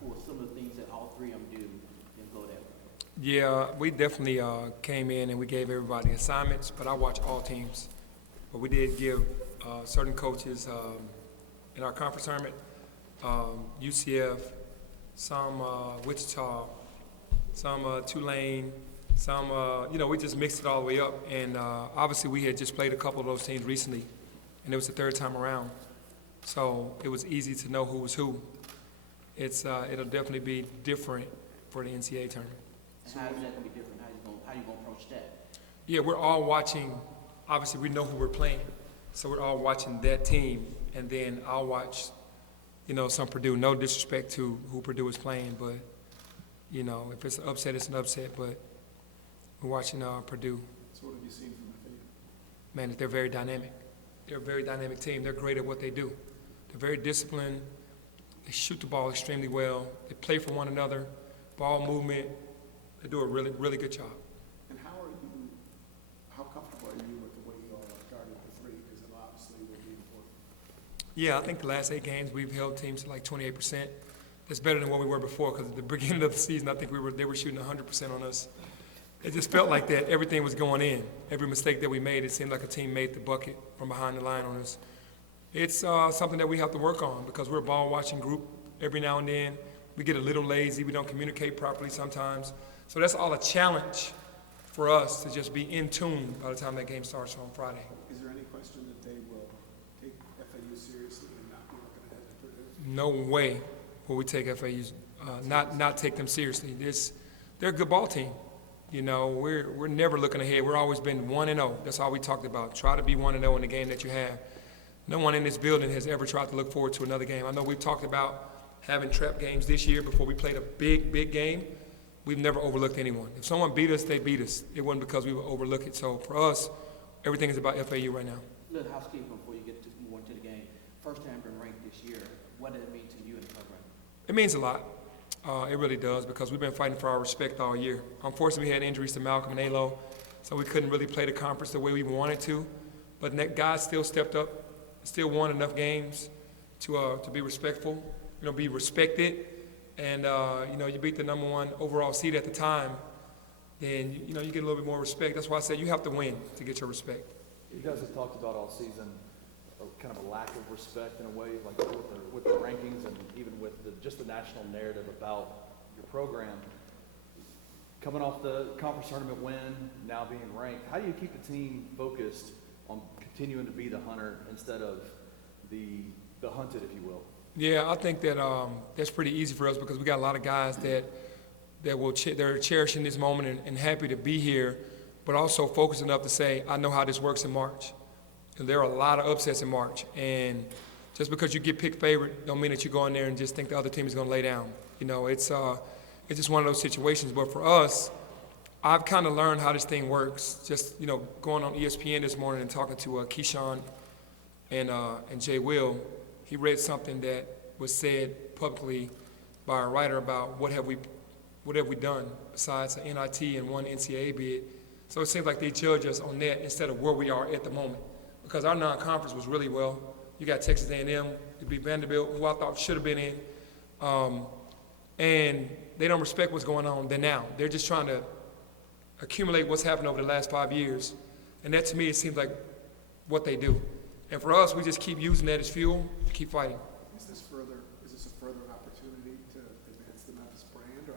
who are some of the things that all three of them do and go that way? Yeah, we definitely came in and we gave everybody assignments, but I watch all teams. But we did give certain coaches in our conference tournament, UCF, some Wichita, some Tulane, some, we just mixed it all the way up. And obviously we had just played a couple of those teams recently, and it was the third time around. So it was easy to know who was who. It'll definitely be different for the NCAA tournament. And how is that going to be different? How you going to approach that? Yeah, we're all watching. Obviously, we know who we're playing, so we're all watching that team, and then I'll watch, some Purdue. No disrespect to who Purdue is playing, but if it's an upset, it's an upset. But we're watching Purdue. So what have you seen from FAU? Man, they're very dynamic. They're a very dynamic team. They're great at what they do. They're very disciplined. They shoot the ball extremely well. They play for one another. Ball movement. They do a really, really good job. And how comfortable are you with the way you all guarded the three? Because it obviously will be important. Yeah, I think the last 8 games we've held teams to like 28%. That's better than what we were before, because at the beginning of the season, I think they were shooting 100% on us. It just felt like that. Everything was going in. Every mistake that we made, it seemed like a team made the bucket from behind the line on us. It's something that we have to work on because we're a ball-watching group. Every now and then, we get a little lazy. We don't communicate properly sometimes. So that's all a challenge for us to just be in tune by the time that game starts on Friday. Is there any question that they will take FAU seriously and not be looking ahead to Purdue? No way will we take FAU's, not take them seriously. They're a good ball team. We're never looking ahead. We're always been 1-0. That's all we talked about. Try to be 1-0 in the game that you have. No one in this building has ever tried to look forward to another game. I know we've talked about having trap games this year before we played a big, big game. We've never overlooked anyone. If someone beat us, they beat us. It wasn't because we would overlook it. So for us, everything is about FAU right now. A little housekeeping before you get to more into the game. First time being ranked this year. What does it mean to you in the program? It means a lot. It really does, because we've been fighting for our respect all year. Unfortunately, we had injuries to Malcolm and Alo, so we couldn't really play the conference the way we wanted to. But guys still stepped up, still won enough games to be respectful, be respected. And, you beat the number 1 overall seed at the time, then, you get a little bit more respect. That's why I said you have to win to get your respect. You guys have talked about all season kind of a lack of respect in a way, like with the rankings and even with just the national narrative about your program. Coming off the conference tournament win, now being ranked, how do you keep the team focused on continuing to be the hunter instead of the hunted, if you will? Yeah, I think that that's pretty easy for us because we got a lot of guys that they're cherishing this moment and happy to be here, but also focused enough to say, I know how this works in March. And there are a lot of upsets in March, and just because you get picked favorite don't mean that you go in there and just think the other team is going to lay down. It's just one of those situations. But for us, I've kind of learned how this thing works. Just going on ESPN this morning and talking to Keyshawn and Jay Will, he read something that was said publicly by a writer about what have we done besides an NIT and one NCAA bid. So it seems like they judge us on that instead of where we are at the moment. Because our non-conference was really well. You got Texas A&M, you beat Vanderbilt, who I thought should have been in. And they don't respect what's going on then now. They're just trying to accumulate what's happened over the last 5 years. And that, to me, it seems like what they do. And for us, we just keep using that as fuel to keep fighting. Is this a further opportunity to advance the Memphis brand? Or,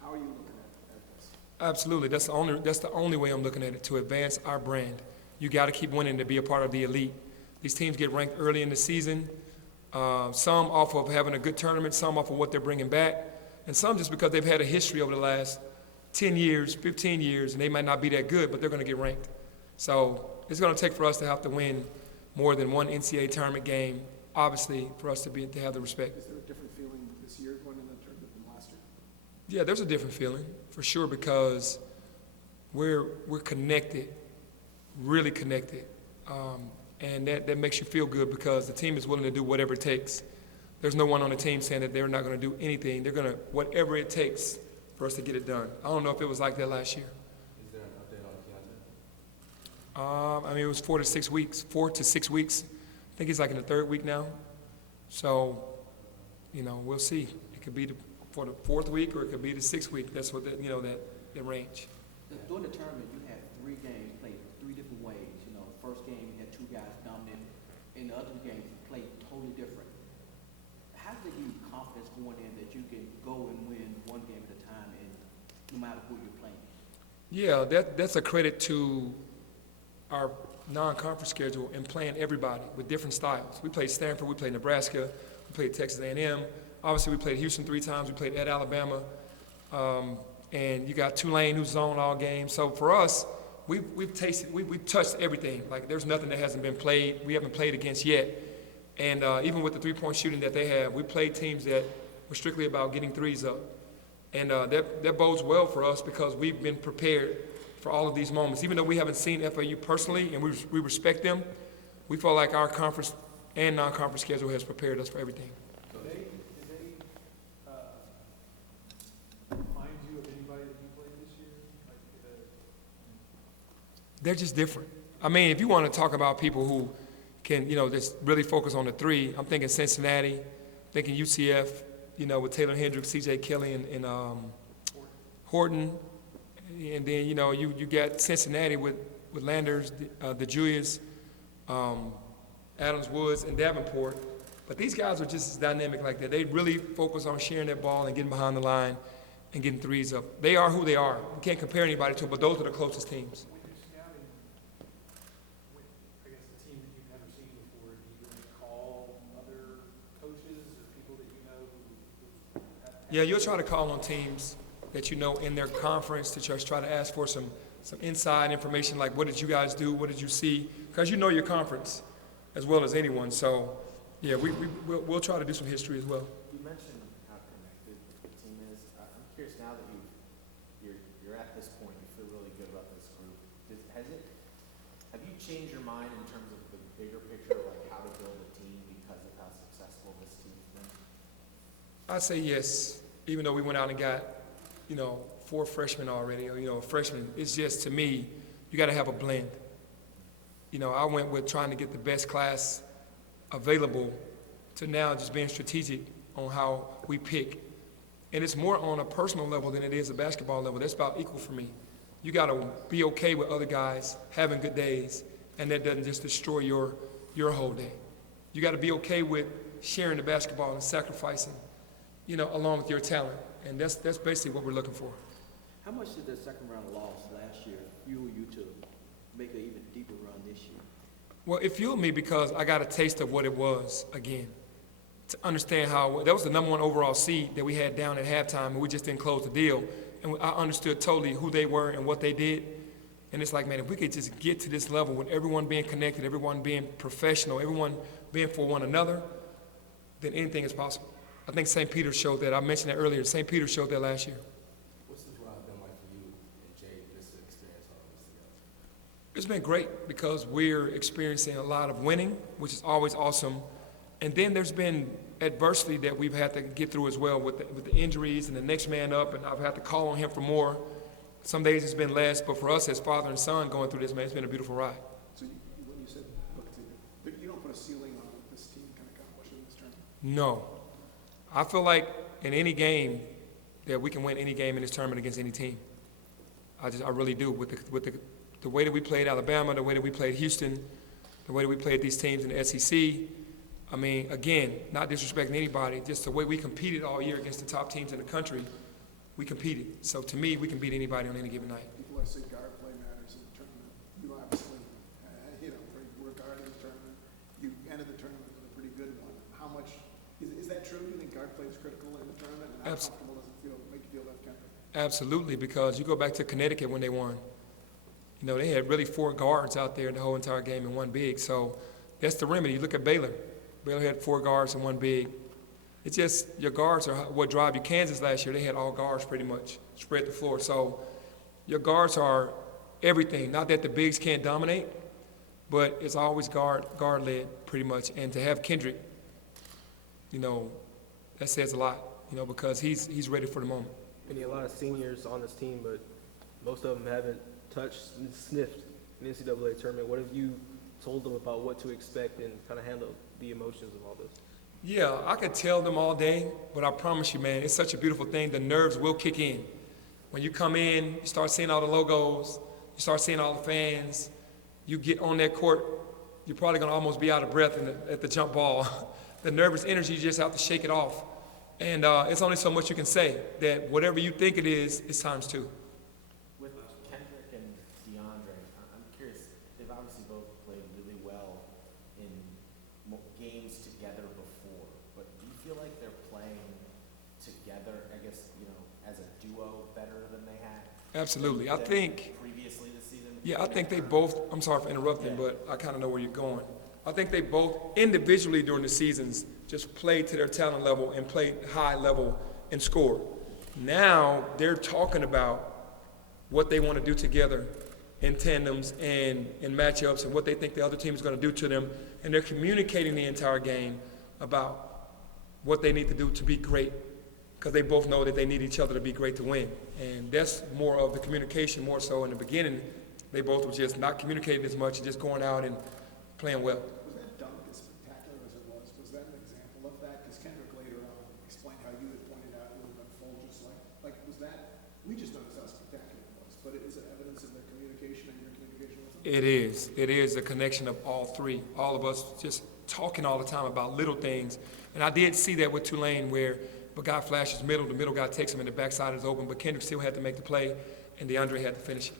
how are you looking at this? Absolutely. That's the only way I'm looking at it, to advance our brand. You got to keep winning to be a part of the elite. These teams get ranked early in the season, some off of having a good tournament, some off of what they're bringing back, and some just because they've had a history over the last 10 years, 15 years, and they might not be that good, but they're going to get ranked. So it's going to take for us to have to win more than one NCAA tournament game, obviously, for us to have the respect. Is there a different feeling this year going in the tournament than last year? Yeah, there's a different feeling, for sure, because we're connected. Really connected, and that makes you feel good because the team is willing to do whatever it takes. There's no one on the team saying that they're not going to do anything. They're going to whatever it takes for us to get it done. I don't know if it was like that last year. Is there an update on Keontae? It was 4 to 6 weeks. 4 to 6 weeks. I think he's like in the 3rd week now. So, we'll see. It could be for the 4th week or it could be the 6th week. That's what that range. During the tournament, you had 3 games played 3 different ways. First game you had 2 guys dominant, and the other games you played totally different. How does it give you confidence going in that you can go and win one game at a time, and no matter who you're playing? Yeah, that's a credit to our non-conference schedule and playing everybody with different styles. We played Stanford, we played Nebraska, we played Texas A&M. Obviously, we played Houston 3 times. We played at Alabama, and you got Tulane who's zoned all games. So for us, we've touched everything. Like there's nothing that hasn't been played. We haven't played against yet. And even with the 3-point shooting that they have, we played teams that were strictly about getting threes up. And that bodes well for us because we've been prepared for all of these moments. Even though we haven't seen FAU personally and we respect them, we feel like our conference and non-conference schedule has prepared us for everything. Did they remind you of anybody that you played this year? They're just different. I mean, if you want to talk about people who can, just really focus on the 3, I'm thinking Cincinnati, thinking UCF, with Taylor Hendricks, C.J. Kelly, and Horton. And then, you got Cincinnati with Landers, the Julius, Adams Woods, and Davenport. But these guys are just as dynamic like that. They really focus on sharing that ball and getting behind the line and getting threes up. They are who they are. We can't compare anybody to them, but those are the closest teams. When you're scouting, I guess the team that you've never seen before, do you really call other coaches or people that you know who have Yeah, you'll try to call on teams that you know in their conference to just try to ask for some inside information, like what did you guys do, what did you see? Because you know your conference as well as anyone. So, yeah, we'll try to do some history as well. You mentioned how connected the team is. I'm curious now that you're at this point, you feel really good about this group. Have you changed your mind in terms of the bigger picture of like how to build a team because of how successful this team's been? I'd say yes, even though we went out and got, 4 freshmen already, or a freshman. It's just, to me, you got to have a blend. I went with trying to get the best class available to now just being strategic on how we pick. And it's more on a personal level than it is a basketball level. That's about equal for me. You got to be okay with other guys having good days, and that doesn't just destroy your whole day. You got to be okay with sharing the basketball and sacrificing, along with your talent. And that's basically what we're looking for. How much did the second round loss last year fuel you to make an even deeper run this year? Well, it fueled me because I got a taste of what it was again. To understand how that was the #1 overall seed that we had down at halftime, and we just didn't close the deal. And I understood totally who they were and what they did. And it's like, man, if we could just get to this level with everyone being connected, everyone being professional, everyone being for one another, then anything is possible. I think St. Peter showed that. I mentioned that earlier. St. Peter showed that last year. What's this ride been like for you and Jay, just to experience all this together? It's been great because we're experiencing a lot of winning, which is always awesome. And then there's been adversity that we've had to get through as well with the injuries and the next man up, and I've had to call on him for more. Some days it's been less, but for us as father and son going through this, man, it's been a beautiful ride. So when you said look to, you don't put a ceiling on what this team can accomplish in this tournament? No. I feel like in any game that we can win any game in this tournament against any team. I really do. With the way that we played Alabama, the way that we played Houston, the way that we played these teams in the SEC. I mean, again, not disrespecting anybody, just the way we competed all year against the top teams in the country, we competed. So to me, we can beat anybody on any given night. People always say guard play matters in the tournament. You obviously, were a guard in the tournament. You ended the tournament with a pretty good one. How much, is that true? Do you think guard play is critical in the tournament? And how comfortable does it make you feel that kind of? Absolutely, because you go back to Connecticut when they won. They had really 4 guards out there the whole entire game and 1 big. So that's the remedy. You look at Baylor. Baylor had 4 guards and 1 big. It's just your guards are what drive you. Kansas last year, they had all guards pretty much, spread the floor. So your guards are everything. Not that the bigs can't dominate, but it's always guard-led pretty much. And to have Kendrick, that says a lot, because he's ready for the moment. A lot of seniors on this team, but most of them haven't sniffed an NCAA tournament. What have you told them about what to expect and kind of handle the emotions of all this? Yeah, I could tell them all day, but I promise you, man, it's such a beautiful thing. The nerves will kick in. When you come in, you start seeing all the logos, you start seeing all the fans, you get on that court, you're probably going to almost be out of breath at the jump ball. The nervous energy, you just have to shake it off. And it's only so much you can say, that whatever you think it is, it's times two. With Kendrick and DeAndre, I'm curious, they've obviously both played really well in games together before, but do you feel like they're playing together, I guess, as a duo better than they had? Absolutely. I than think, previously this season? yeah, I think they both, I'm sorry for interrupting, but I kind of know where you're going. I think they both individually during the seasons just played to their talent level and played high level and scored. Now they're talking about what they want to do together in tandems and in matchups and what they think the other team is going to do to them. And they're communicating the entire game about what they need to do to be great, because they both know that they need each other to be great to win. And that's more of the communication, more so in the beginning. They both were just not communicating as much, just going out and playing well. Was that dunk as spectacular as it was? Was that an example of that? Because Kendrick later on explained how you had pointed out a little bit full, just like was that, we just noticed how spectacular it was, but is it evidence of their communication and your communication with them? It is. It is a connection of all three. All of us just talking all the time about little things. And I did see that with Tulane where the guy flashes middle, the middle guy takes him and the backside is open, but Kendrick still had to make the play and DeAndre had to finish it.